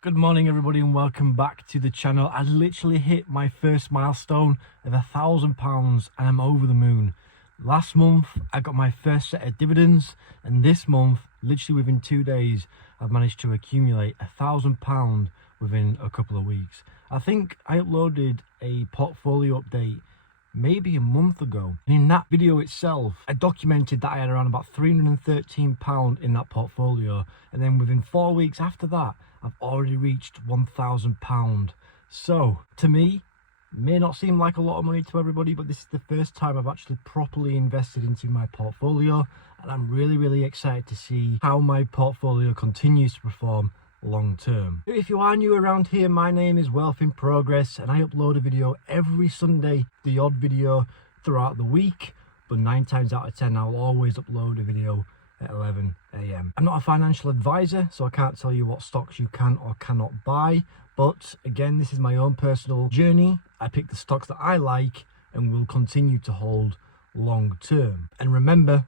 Good morning everybody and welcome back to the channel. I literally hit my first milestone of £1,000 and I'm over the moon. Last month I got my first set of dividends, and this month, literally within 2 days, I've managed to accumulate £1,000 within a couple of weeks. I think I uploaded a portfolio update maybe a month ago, and in that video itself I documented that I had around about £313 in that portfolio, and then within 4 weeks after that I've already reached £1,000. So to me, may not seem like a lot of money to everybody, but this is the first time I've actually properly invested into my portfolio, and I'm really excited to see how my portfolio continues to perform long term. If you are new around here, my name is Wealth in Progress and I upload a video every Sunday, the odd video throughout the week, but 9 times out of 10 I'll always upload a video at 11 AM. I'm not a financial advisor, so I can't tell you what stocks you can or cannot buy, but again, this is my own personal journey. I pick the stocks that I like and will continue to hold long term. And remember,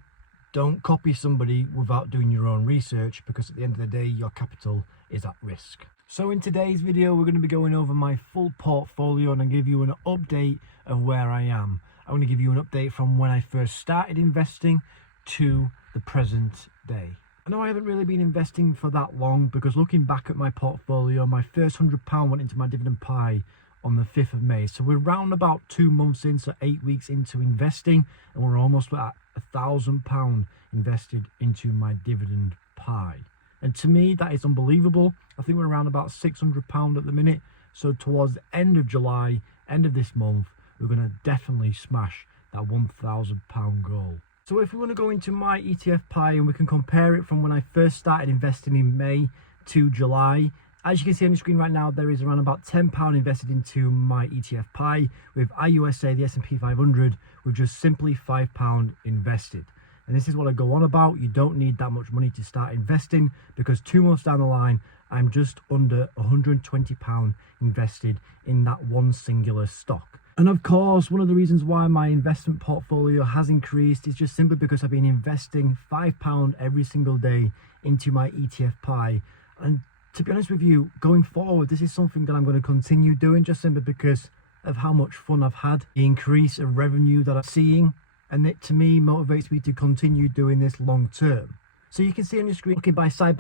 don't copy somebody without doing your own research, because at the end of the day your capital is at risk. So in today's video we're going to be going over my full portfolio and I'll give you an update of where I am. I'm going to give you an update from when I first started investing to the present day. I know I haven't really been investing for that long, because looking back at my portfolio, my first £100 went into my dividend pie on the 5th of May. So we're round about 2 months in, so 8 weeks into investing, and we're almost at £1,000 invested into my dividend pie. And to me, that is unbelievable. I think we're around about £600 at the minute. So towards the end of July, end of this month, we're going to definitely smash that £1,000 goal. So if we want to go into my ETF pie and we can compare it from when I first started investing in May to July, as you can see on the screen right now, there is around about £10 invested into my ETF pie, with IUSA, the S&P 500, with just simply £5 invested. And this is what I go on about. You don't need that much money to start investing, because 2 months down the line, I'm just under £120 invested in that one singular stock. And of course, one of the reasons why my investment portfolio has increased is just simply because I've been investing £5 every single day into my ETF pie. And to be honest with you, going forward, this is something that I'm going to continue doing, just simply because of how much fun I've had, the increase of revenue that I'm seeing, and it to me motivates me to continue doing this long term. So you can see on your screen, looking by side,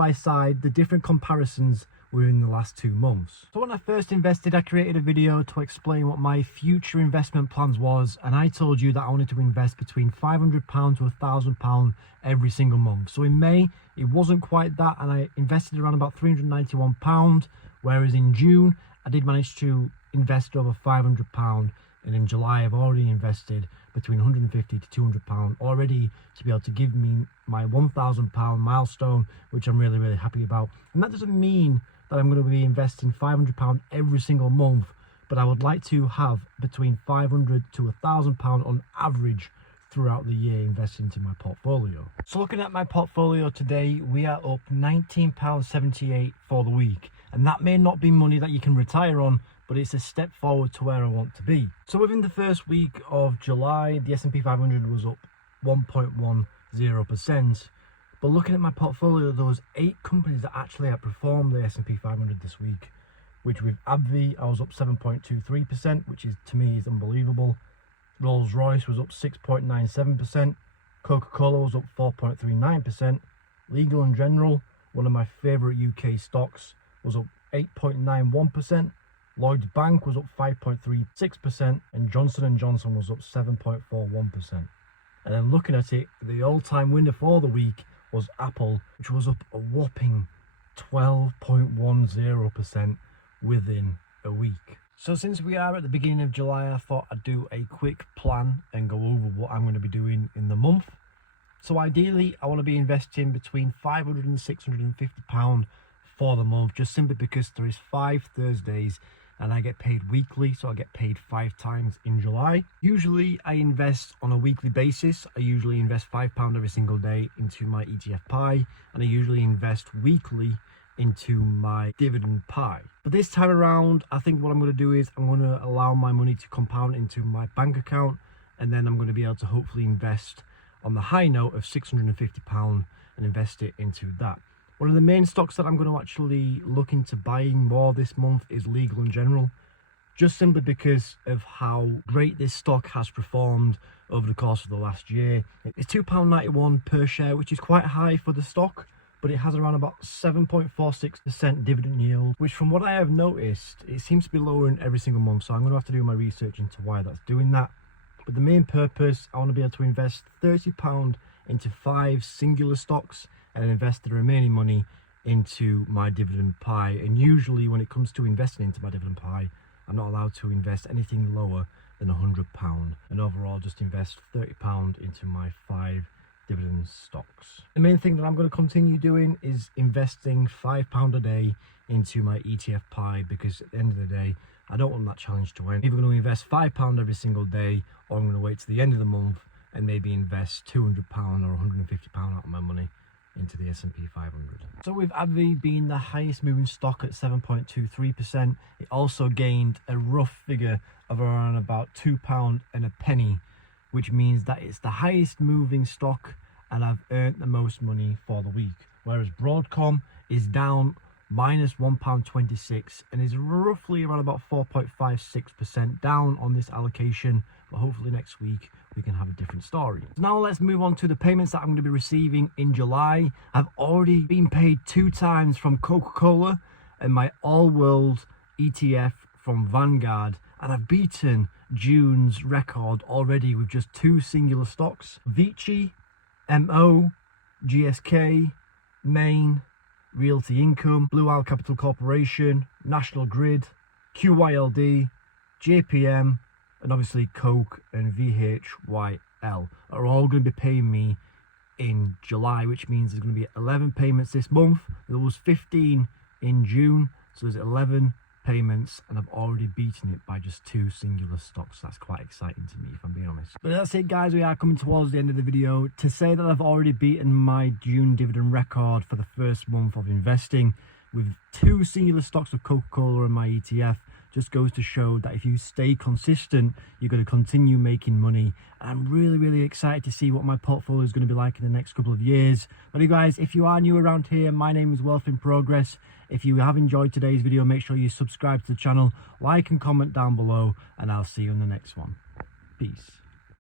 the different comparisons within the last 2 months. So when I first invested, I created a video to explain what my future investment plans was, and I told you that I wanted to invest between £500 to £1,000 every single month. So in May, it wasn't quite that, and I invested around about £391, whereas in June, I did manage to invest over £500, and in July, I've already invested between £150 to £200 already to be able to give me my £1,000 milestone, which I'm really happy about. And that doesn't mean that I'm going to be investing £500 every single month, but I would like to have between £500 to £1,000 on average throughout the year invested into my portfolio. So looking at my portfolio today, we are up £19.78 for the week, and that may not be money that you can retire on, but it's a step forward to where I want to be. So within the first week of July, the S&P 500 was up 1.10%. But looking at my portfolio, there was 8 companies that actually outperformed the S&P 500 this week, which with AbbVie, I was up 7.23%, which is, to me, is unbelievable. Rolls-Royce was up 6.97%. Coca-Cola was up 4.39%. Legal & General, one of my favourite UK stocks, was up 8.91%. Lloyds Bank was up 5.36%, and Johnson & Johnson was up 7.41%. And then looking at it, the all-time winner for the week was Apple, which was up a whopping 12.10% within a week. So since we are at the beginning of July, I thought I'd do a quick plan and go over what I'm going to be doing in the month. So ideally, I want to be investing between £500 and £650 for the month, just simply because there is 5 Thursdays and I get paid weekly, so I get paid 5 times in July. Usually I invest on a weekly basis. I usually invest £5 every single day into my ETF pie, and I usually invest weekly into my dividend pie. But this time around, I think what I'm going to do is I'm going to allow my money to compound into my bank account, and then I'm going to be able to hopefully invest on the high note of £650 and invest it into that. One of the main stocks that I'm going to actually look into buying more this month is Legal & General, just simply because of how great this stock has performed over the course of the last year. It's £2.91 per share, which is quite high for the stock, but it has around about 7.46% dividend yield, which from what I have noticed, it seems to be lowering every single month. So I'm going to have to do my research into why that's doing that. But the main purpose, I want to be able to invest £30 into 5 singular stocks and invest the remaining money into my dividend pie. And usually when it comes to investing into my dividend pie, I'm not allowed to invest anything lower than £100, and overall just invest £30 into my 5 dividend stocks. The main thing that I'm going to continue doing is investing £5 a day into my ETF pie, because at the end of the day, I don't want that challenge to end. I'm either going to invest £5 every single day, or I'm going to wait to the end of the month and maybe invest £200 or £150 out of my money into the S&P 500. So with AbbVie being the highest moving stock at 7.23%, it also gained a rough figure of around about £2 and a penny, which means that it's the highest moving stock and I've earned the most money for the week. Whereas Broadcom is down minus £1.26 and is roughly around about 4.56% down on this allocation, but hopefully next week we can have a different story. Now let's move on to the payments that I'm going to be receiving in July. I've already been paid 2 times from Coca-Cola and my all-world ETF from Vanguard, and I've beaten June's record already with just 2 singular stocks: Vici, MO, GSK, Maine, Realty Income, Blue Owl Capital Corporation, National Grid, QYLD, JPM, and obviously Coke and VHYL are all going to be paying me in July, which means there's going to be 11 payments this month. There was 15 in June, so there's 11 payments, and I've already beaten it by just 2 singular stocks. That's quite exciting to me, if I'm being honest. But that's it, guys. We are coming towards the end of the video. To say that I've already beaten my June dividend record for the first month of investing with 2 singular stocks of Coca-Cola in my ETF just goes to show that if you stay consistent, you're going to continue making money. And I'm really excited to see what my portfolio is going to be like in the next couple of years. But you guys, if you are new around here, my name is Wealth in Progress. If you have enjoyed today's video, make sure you subscribe to the channel, like and comment down below, and I'll see you in the next one. Peace.